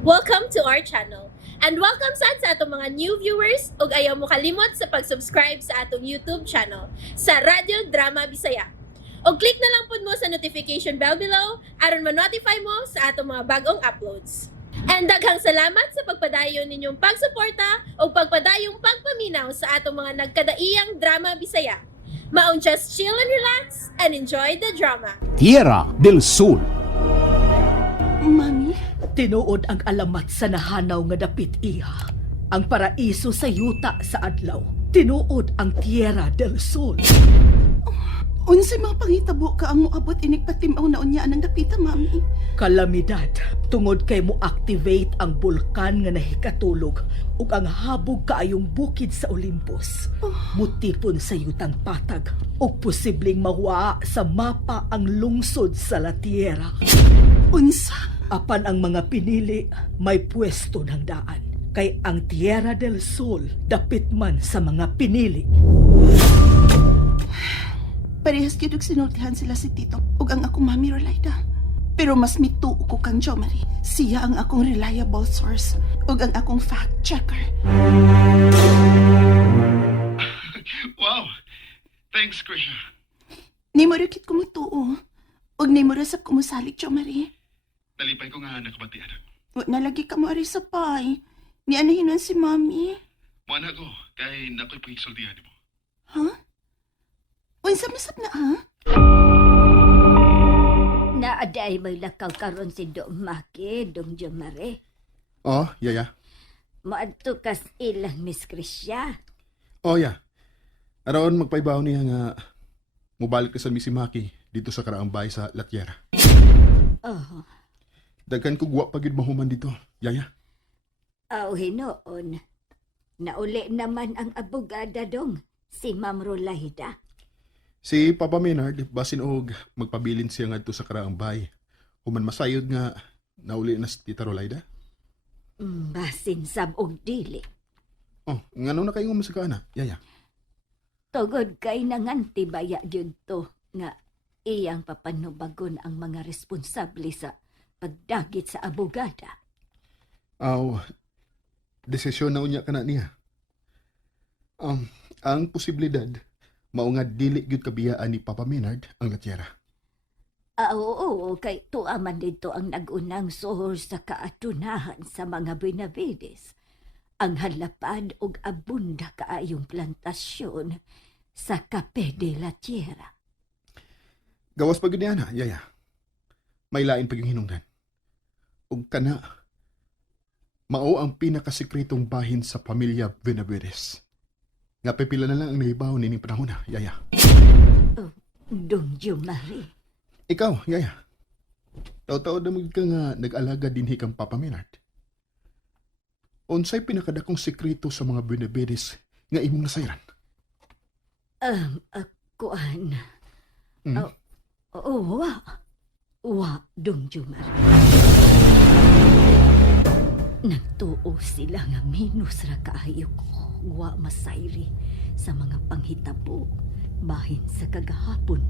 Welcome to our channel. And welcome sa atong mga new viewers ug ayaw mo kalimot sa pag-subscribe sa atong YouTube channel sa Radio Drama Bisaya. O click na lang pud mo sa notification bell below aron ma-notify mo sa atong mga bagong uploads. And daghang salamat sa pagpadayon ninyong pagsuporta o pagpadayong pagpaminaw sa atong mga nagkadaiyang Drama Bisaya. Maong just chill and relax and enjoy the drama. Tierra del Sur. Mami, Tinuod ang alamat sa nahanaw nga dapit iha. Ang paraiso sa yuta sa adlaw. Tinuod ang Tierra del Sol. unsay mga pangitabo ka ang moabot inig patimaw na unyaan ng dapita, mami? Kalamidad tungod kay mo activate ang bulkan nga nahikatulog ug ang habog kaayong bukid sa Olympus. Mutipon sa yutang patag ug posibleng mawa sa mapa ang lungsod sa La Tierra. Unsa? Apan ang mga pinili may pwesto ng daan. Kay ang Tierra del Sol dapit man sa mga pinili. Parehas gyud og sinultihan sila si Tito ug ang akong mami Rolaida. Pero mas mituo ko kang Jo Marie. Siya ang akong reliable source ug ang akong fact checker. Wow! Thanks, Krisha. Nimo ra kit kumutuo ug nimo ra sab kumusalig, Jo Marie. Nalipay ko nga nakabatian. Wa na lagi ka mo ari sa pay. Ni anahinon si mami. Muana ko, kay nako'y pangigsultihan mo. Ha? Unsa masab na ha? Naaday may lakaw karon si Dong Maki, Dong Jomare. Oh, yaya. Maadto kas ilang Miss Krisya. Oh, ya. Aron magpaibaw niya nga mubalik ka sa Misimaki dito sa karaang bahay sa La Tierra. Oh, Daghan ko guwa pagid mahuman dito, yaya. aw hinoon. Nauli naman ang abogada dong, si Ma'am Rolaida. Si Papa Maynard, basin og magpabilin siya ngadto sa karaang bahay. Human masayod nga nauli na si Tita Rolaida. Basin sab og dili. Oh, ngano na kayo masakana, yaya. Tugod kay nanganti baya jud to nga iyang papanubagon ang mga responsable sa pagdagit sa abogada. Aw, desisyon na unya kana niya. Ang posibilidad mao nga dili gyud kabiyaan ni Papa Maynard ang La Tierra. Oo, kay tuaman dito ang nagunang sohor sa kaatunahan sa mga Benavides. Ang halapad og abunda kaayong plantasyon sa Cape de la Tierra. Gawas pa gud niya na, yaya. May lain pag yung hinungdan. Ug kana, mao ang pinakasikretong bahin sa pamilya Benavides. Nga pipila na lang ang nahibaw nining panahon na, yaya. Dong Jomari. Ikaw, yaya. Taw-taw na ka nga nag-alaga dinhi kang Papa Maynard. Unsay pinakadakong sikreto sa mga Benavides nga imong nasayran? Kuan. Hmm? Wa, Dong Jomari. Nagtuo sila nga minus ra kaayo ko. Wa masayri sa mga panghitabo bahin sa kagahapon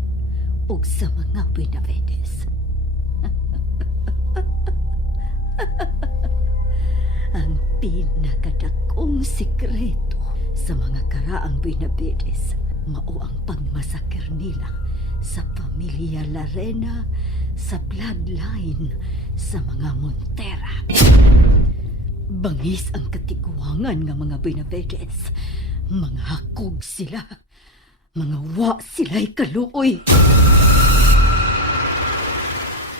ug sa mga Benavides. Ang pinakadakong sikreto sa mga karaang Benavides mao ang pagmasakir nila sa pamilya Larena sa bloodline sa mga Montera. Bangis ang katiguangan nga mga Benavides. Mga hakog sila. Mga wa sila'y kaluoy.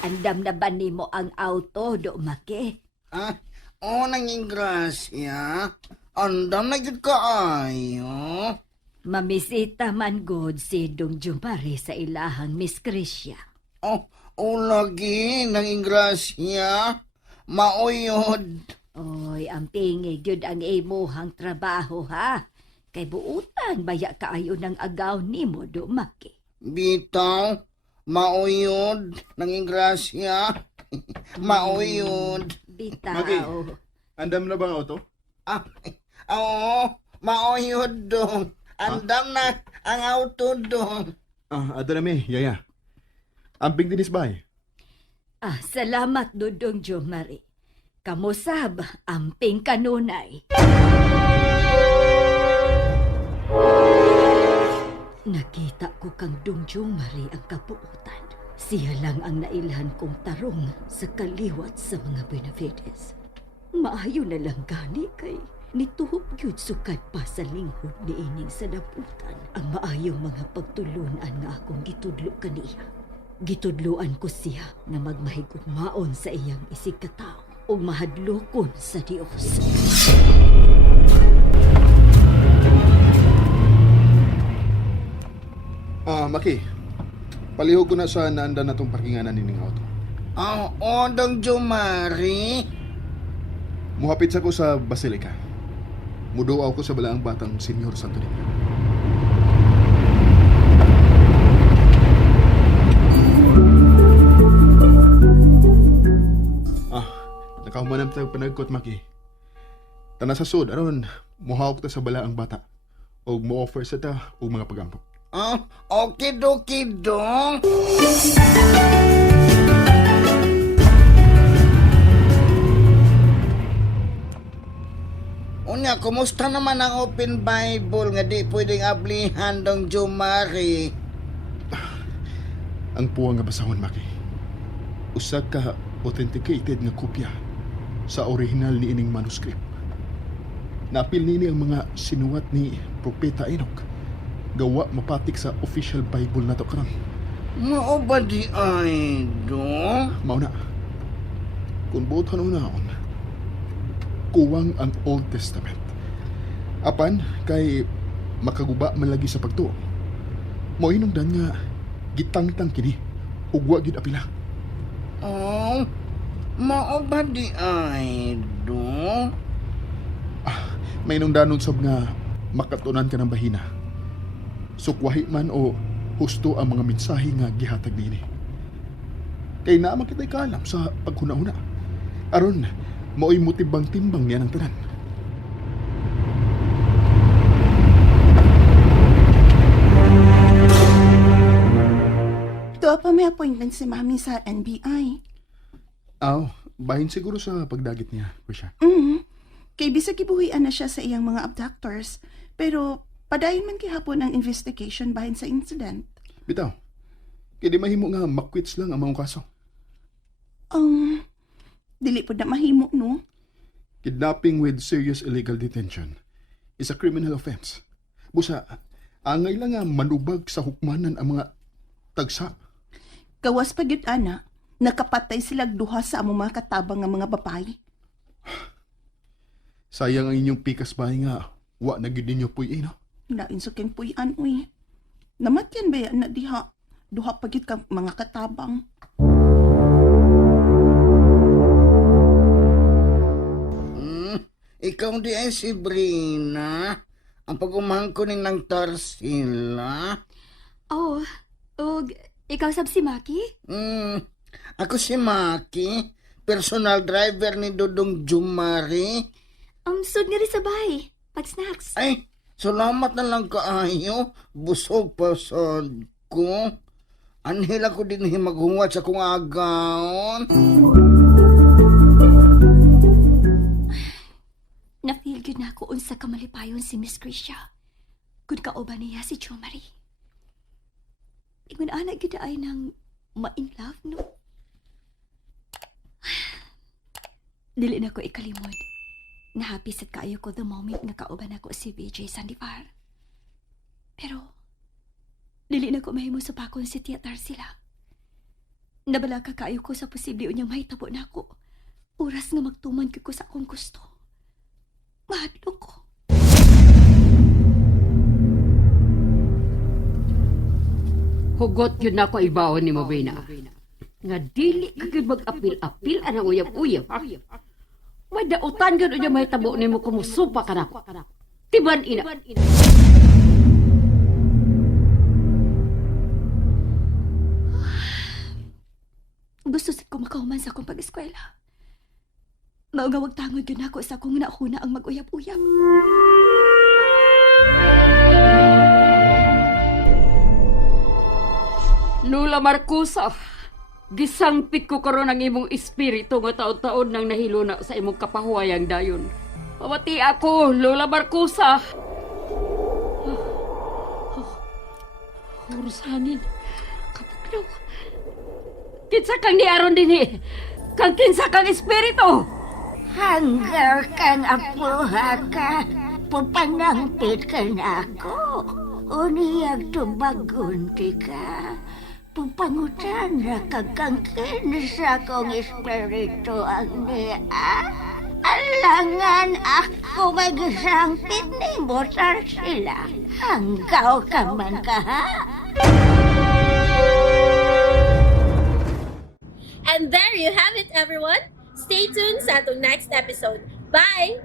Andam na ba nimo ang auto, Do Maki? Nanging grasya. Andam na gid kaayo. Mamisita man god si Dong Jomari sa ilahang Miss Krisya. Lagi nanging grasya. Mauyod. Oy, ang pingig yun ang imuhang trabaho, ha? Kay buutan, baya kaayo ng agaw nimo, Do Maki. Bitaw, mauyod nanging grasya. Mauyod. Maki. Bitaw. Andam na ba ang auto? Oo, mauyod dong. Andam na ang auto dong. Ada na may, yaya. Amping dinis ba eh? Salamat, Dodong Jomari. Kamusab, amping kanunay. Nakita ko kang Dungjong Mari ang kapuutan. Siya lang ang nailhan kong tarong sa kaliwat sa mga Benavides. Maayo na lang gani kay nituhop yun sukad pa sa linghod ni ining sa daputan ang maayong mga pagtulunan nga akong gitudlo kaniya. Gitudloan ko siya na magmahigod maon sa iyang isig katao o mahadlokon sa Dios. Maki. Palihog ko na sa naanda na tong parkinganan nining auto. Dong Jumari. Muhapit sa ko sa Basilica. Muduaw ko sa balaang batang Senyor Santo Niño. Nakahumanam tayo panagkot, Maki. Tana sa sud, aron, muhawak ta sa balaang bata. O mo-offer sa ta o mga pagampok. Okay dong. Unya, kumusta naman ang Open Bible nga di pwedeng ablihan dong Jumari? Ang puwang nga basahon, Maki. Usa ka authenticated nga kopya sa original ni ining manuscript. Napil nini ang mga sinuwat ni Propeta Enoch. Gawa mapatik sa official Bible na to karon. Mao ba di ay dong? Mauna. Kung buotan unaon, kuwang ang Old Testament. Apan, kay makaguba man lagi sa pagtuo. Mo hinungdan nga gitangtang kini ug wa gid apila. Mao ba di ay dong? May hinungdanon sob nga makatunan ka ng bahina. Sukwahi man o husto ang mga mensahe nga gihatag nini. Kay naman kita'y kaalam sa paghuna-huna. Aron, mao'y mutibang-timbang niya ng tanan. Tuwa pa may appointment si Mami sa NBI. Bahin siguro sa pagdagit niya, Krisha. Kay bisag gibuhian na siya sa iyang mga abductors, pero padayon man kihapon ang investigation bahin sa incident. Bitaw, kaya di mahimo nga makwits lang ang mga kaso. Dili po na mahimo, no? Kidnapping with serious illegal detention is a criminal offense. Busa, angay lang nga manubag sa hukmanan ang mga tagsa. Gawas pa gyud ana, nakapatay sila duha sa among mga katabang nga mga babae. Sayang ang inyong pikas bahay nga, wa na gyud ninyo puy no? Lain sa king puyan, uy. Namatyan ba yan na diha? Duha pa gyud ka mga katabang. Ikaw di ay si Brina. Ang pag-umahang ko ng Tarsila. Oh, og ikaw sab si Maki? Ako si Maki, personal driver ni Dodong Jumari. Sud nga rin sa bahay. Pag-snacks. Ay, salamat na lang kaayo. Busog pa sad ko. Anhila ko din maghungat sa kong agaon. Na-feel good na ako unsa ka malipayon si Miss Krisha. Good ka ba niya si Chomari? Ingon anak gid ay nang ma-in love, no? Dili na ko ikalimod. Nahappy sad kaayo ko the moment nga kauban ako si VJ Sandivar. Pero, dili na ko mahimo sa pakon si Tia Tarsila. Nabala ka kaayo ko sa posible unyang mahitabo na ako. Oras nga magtuman ko sa akong gusto. Mahadlo ko. Hugot yun na ko ibaon ni Mabina. Nga dili ka yun mag-apil-apil anang uyab-uyab. May dautan yun unya may tabo ni mo kumusupa ka na ko. Tiban ina. Gusto sad ko makahuman sa akong pag-eskwela. Mao nga wag tangod yun ako sa akong nauna ang mag-uyab-uyab. Lula Marcusa, Gisangpit ko karon ang imong espiritu nga taon-taon nang nahiluna sa imong kapahuayang dayon. Pamati ako, Lola Marcusa. Urusanin. Kapugnaw. Kinsa kang niaron din eh. Kang kinsa kang espiritu. Hanggar kang apuha ka, pupanampit ka na ako. Uniyag tumagun di ka. Pupangutan na kang kinsa kong espiritu ang niya. Alangan ako magsangpit ni mo sa sila. Hanggaw ka man ka ha? And there you have it, everyone. Stay tuned sa atong next episode. Bye!